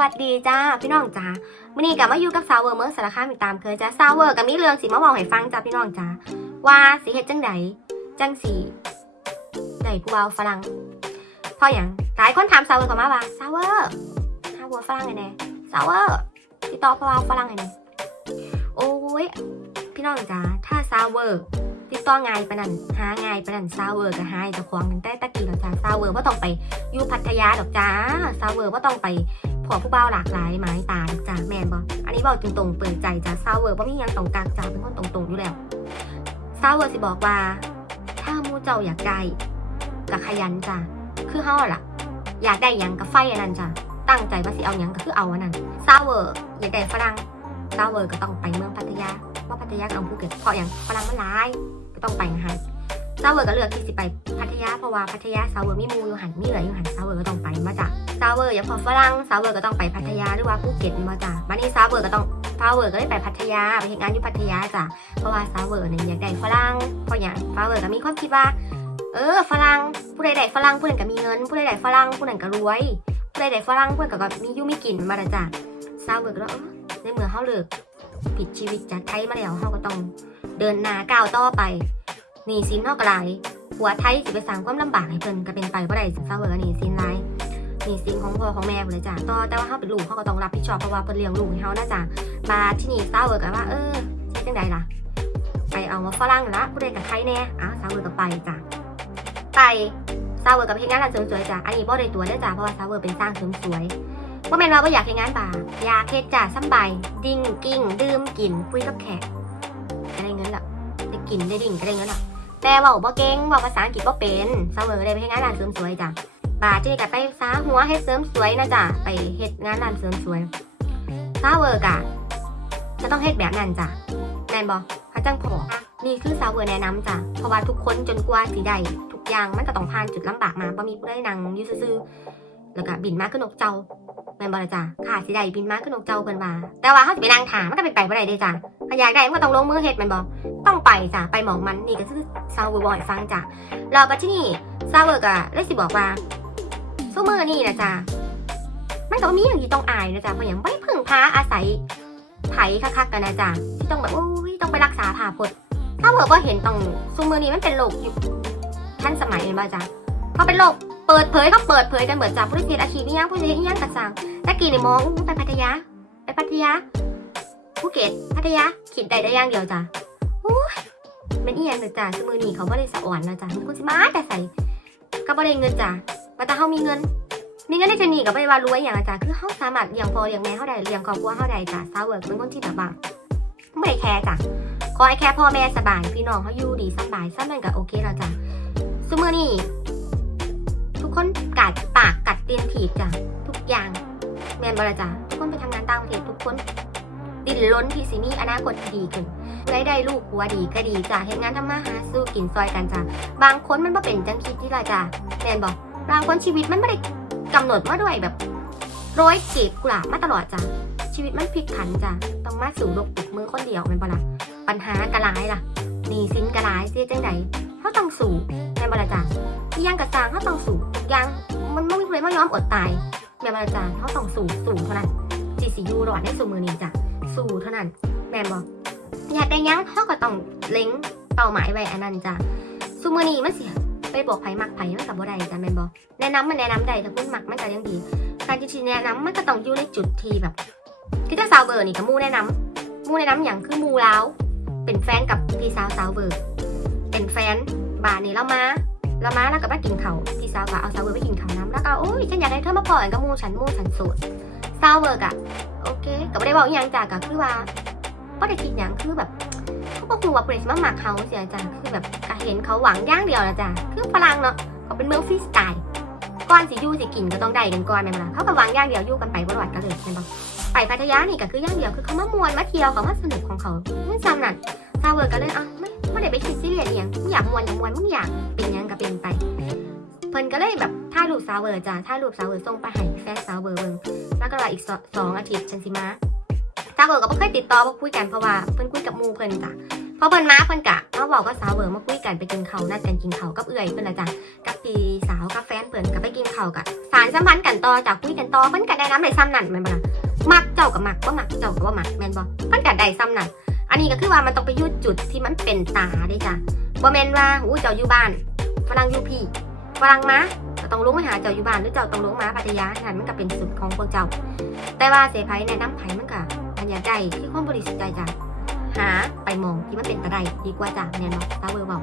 วัสดีจ้าพี่น้องจ้ามื่อนี้กลับมาอยู่กับซาวเวอร์เมื่อสารคามอีกตามเคยจ้าซาวเวอร์กับมีเรื่องสิมาบอกให้ฟังจ้าพี่น้องจ้าว่าสิเฮ็ดจังใดจังสีไดผู้บ่าวฝรั่งเพราะอย่างหลายคนถามซาวเวอร์เข้ามาว่าซาวเวอร์หาผัวฝรั่งไงแน่ซาวเวอร์ติดต่อผู้บ่าวฝรั่งไงแน่โอ้ยพี่น้องจ้าถ้าซาวเวอร์ติดต่อง่ายปนนั้นหาง่ายปนนั้นซาวเวอร์ก็หาให้เจ้าของตั้งแต่ตะกี้แล้วจ้าซาวเวอร์บ่ต้องไปอยู่พัทยาดอกจ้าซาวเวอร์บ่ต้องไป พอผู้บ่าวหลากหลายไม้ตาจ้าแมนบออันนี้บอกตรงๆเปิดใจจ้าซาเวอร์ว่ามียังตรงกลางจ้าเป็นคนตรงๆอยู่แล้วซาเวอร์สิบอกว่า ถ้ามูเจ้าอยากได้กับขยันจ้าคือเฮาอล่ะ อยากได้ยังกับไฟอันนั้นจ้าตั้งใจว่าสิเอายังก็คือเอาอันนั้นซาเวอร์อยากได้ฝรั่งซาเวอร์ก็ต้องไปเมืองพัทยาว่าพัทยากับภูเก็ตเพราะอย่างฝรั่งมันหลายก็ต้องไปนะฮะ ซาเวอร์ก็เลือกที่สิไปพัทยาเพราะว่าพัทยาซาเวอร์มีมูอยู่หันมีเหลืออยู่หันซาเวอร์ก็ต้องไปมาจ้ะซาเวอร์อย่างพอฝรั่งซาเวอร์ก็ต้องไปพัทยาหรือว่าภูเก็ตมาจ้ะบันนี้ซาเวอร์ก็ต้องซาเวอร์ก็ได้ไปพัทยาไปเฮ็ดงานอยู่พัทยาจ้ะเพราะว่าซาเวอร์เนี่ยอยากได้ฝรั่งเพราะอย่างซาเวอร์ก็มีความคิดว่า เออฝรั่งผู้ใดได้ฝรั่งผู้นั้นก็มีเงิน ผู้ใดได้ฝรั่งผู้นั้นก็รวยผู้ใดได้ฝรั่งผู้นั้นก็มียู่มีกินมาแล้วจ้ะซาเวอร์ก็ในเมื่อเฮาเลิกผิดชีวิตจากไทยมาแล้วเฮาก็ต้องเดินหน้าก้าวต่อไป นี่สินเฮาก็หลายหัวไทยสิไปสร้างความลำบากให้เพิ่นก็เป็นไปบ่ได้ซาเวอร์ก็หนี่สินหลายนี่สินของพ่อของแม่เลยจ้ะต่อแต่ว่าเขาเป็นลูกเขาก็ต้องรับผิดชอบเพราะว่าเพิ่นเลี้ยงลูกให้เขานะจ้ะมาที่นี่เซาเวอร์กันว่าเออใช่จังใดล่ะไปเอามาฝรั่งละผู้ใดกับใครแน่อ้าวซาเวอร์ก็ไปจ้ะไปเซาเวอร์กับเฮ็ดงานร้านเสริมสวยจ้ะอันนี้บ่ได้ตัวเด้อจ้ะเพราะว่าเซาเวอร์เป็นสร้างเสริมสวยว่าแม่นว่าบ่อยากเฮ็ดงานบาอยากเฮ็ดจ้ะสำบายดิ่งกิ้งดื่มกินคุยกับแขกก็ได้เงินละได้กินได้ดิ่งก็ได้เงินละ แต่ว้าบ่เก่งเว้าภาษาอังกฤษบ่เป็นซาวเวอร์ก็ได้ไปเฮ็ดงานร้านเสริมสวยจ้ะบาที่กับไปซาหัวให้เสริมสวยนะจ๊ะไปเฮ็ดงานร้านเสริมสวยซาเวอร์กะจะต้องเฮ็ดแบบนั้นจ้ะแมนบอพระจังพอนี่คือซาเวอร์แนะนำจ้ะเพราะว่าทุกคนจนกว่าสิได้ทุกอย่างมันก็ต้องผ่านจุดลำบากมาบ่มีผู้ใดนั่งอยู่ซื่อๆแล้วก็บินมาขึ้นนกเจ้า แมนบอละจ้ะค่ะสิได้บินมาขึ้นนกเจ้าเพิ่นว่า แต่ว่าเฮาสิไปนั่งถามมันก็เป็นไปบ่ได้เด้จ้ะถ้าอยากได้มันก็ต้องลงมือเฮ็ดแม่นบ่ต้องไปจ้ะไปหมองมันนี่ก็คือซาเวอร์บ่ให้ฟังจ้ะแล้วบัดที่นี่ซาเวอร์ก็เลยสิบอกว่าสู้มือนี่นะจ๊ะมันก็บ่มีอย่างที่ต้องอายนะจ๊ะเพราะอย่างไม่พึ่งพาอาศัยไผคักๆกันนะจ๊ะที่ต้องแบบอุ้ยต้องไปรักษาผ่าพดถ้าเผื่อว่เห็นต้องสู้มือนี้มันเป็นโรคยุคทันสมัยเลยบ้าจ๊ะเขาเป็นโรค เปิดเผยเขาเปิดเผยกันเบิดจ้ะผู้ที่เสียอาชีพนี่ยังผู้ที่เฮ็ดอิยังกระสังตะกี้นี่มองไปพัทยาไปพัทยาภูเก็ตพัทยาคิดได้ได้ย่างเดียวจ้ะโอ้ยเป็นอียงเลยจ้ะสมือหนีเขาไม่ได้สะอ่อนนะจ๊ะคุณสิมาแต่ใส่ก็บ่ได้เงินจ้ะว่าแต่เขามีเงิน มีเงินได้จะมีกับไม่ได้ว่ารวยอย่างจารย์คือเขาสามารถเลี้ยงพอเลี้ยงแม่เขาได้เลี้ยงครอบครัวเขาได้จ้ะซาวเวิร์กเป็นคนที่แบบว่าไม่ได้แคร์จ้ะขอให้แค่พ่อแม่สบายพี่น้องเขาอยู่ดีสบายซ้ำนั่นก็โอเคแล้วจ้ะสมือนี่ คนกัดปากกัดเตียนถีบจ้ะทุกอย่างแมนบละจ้ะทุกคนไปทำงานต่างประเทศทุกคนดินล้นที่สิมีอนาคตที่ดีขึ้นได้ได้ลูกหัวดีก็ดีจ้ะเห็นงานทำมาหาสู้กินซอยกันจ้ะบางคนมันบ่เป็นจังคิดที่ละจ้ะแมนบอกบางคนชีวิตมันไม่ได้กำหนดมาด้วยแบบร้อยเก็บกุหลาบมาตลอดจ้ะชีวิตมันพลิกผันจ้ะต้องมาสู่โลกติดมือคนเดียวแมนบ่ล่ะปัญหากระไรล่ะ หนีสินกระไรเสียจังใดเขาต้องสู่แม่นบ่ล่ะจ้ะอีหยังกระซางเขาต้องสู่ทุกอย่างมันไม่มีใครไม่ยอมอดตายแม่นบ่ล่ะจ้ะเขาต้องสู่สู่เท่านั้นจีซียูรอดได้สู่มือนี้จ้ะสู่เท่านั้น แม่นบ่อยากได้หยังเขาก็ต้องเล็งเป้าหมายไว้อันนั้นจ้ะสู่มือนี้มันเสียไปบอกไผมักไผมันกับบ่ได้จ้ะแม่นบ่แนะนำมันแนะนำได้ถ้าคุณมักมันก็ยังดี การที่สิแนะนำมันก็ต้องอยู่ในจุดที่แบบคือถ้าสาวเบอร์นี่ก็หมู่แนะนำหมู่แนะนำอย่างคือมู่ลาว เป็นแฟนกับพี่สาวสาวเบอร์เป็นแฟนบานนี่เรามาเรามาแล้วก็มากินเขาพี่สาวก็เอาสาวเบอร์ไปกินเขาน้ำแล้วก็โอ้ยฉันอยากให้เธอมาพอกันกับมูฉันมูฉันโสดสาวเบอร์กะโอเคก็ไม่ได้บอกอย่างจ้ะก็คือว่าบ่ได้คิดหยังคือแบบเขาบอกว่าเปรสมาหมักเขาเสียจ้ะคือแบบก็เห็นเขาหวังย่างเดียวนะจ้ะคือฝรั่งเนาะเขาเป็นเมืองฟรีสไตล์ก่อนสิยู่สิกินก็ต้องได้กันก่อนแม่นบ่ล่ะเขาก็หวังย่างเดียวยู่กันไปบ่รอดกันเลยแม่นบ่ ไปพัทยานี่ก็คือย่างเดียวคือเขามามวนมาเที่ยวเขามาสนุกของเขาไม่ซ้ำนั่นซาเวอร์ก็เลยอะไม่ไม่ได้ไปคิดซีเรียสอหย่างมึงอยากมวนก็มวนมึงอยากเป็นยังก็เป็นไปเพิ่นก็เลยแบบถ่ายรูปซาเวอร์จ้ะถ่ายรูปซาเวอร์ส่งไปให้แฟนซาเวอร์เบิ่งแล้วก็รออีกสองอาทิตย์ฉันสิมาซาเวอร์ก็บ่เคยติดต่อบ่คุยกันเพราะว่าเพิ่นคุยกับมูเพิ่นจ้ะพอเพิ่นมาเพิ่นกะมาบอกกับสาวเวอร์มาคุยกันไปกินข้าวนัดกันกินข้าวกับเอื่อยเพิ่นละจ้ะกับพี่สาวกับแฟนเพิ่นก็ไปกินข้าวกะสารสัมพันธ์กันต่อจากคุยกันต่อเพิ่นก็ได้น้ำได้ซ้ำนั่นแม่นบ่ล่ะ มักเจ้ากับมักบ่มักเจ้ากับบ่ามักแม่นบ่เพิ่นก็ได้ซ้ำนั่นอันนี้ก็คือว่ามันต้องไปยุดจุดที่มันเป็นตาเด้จ้ะบ่แม่นว่าหูเจ้าอยู่บ้านฝรั่งอยู่พี่ฝรั่งมาก็ต้องลงมาหาเจ้าอยู่บ้านหรือเจ้าต้องลงมาพัทยานั่นมันก็เป็นสุดของพวกเจ้า แต่ว่าเสไผแนะนำไผ่มันก็อันอยากได้ที่ความบริสุทธิ์ใจจ้ะหาไปมองที่มันเป็นตะไดดีกว่าจ้ะแน่นอนตาเวอร์บอก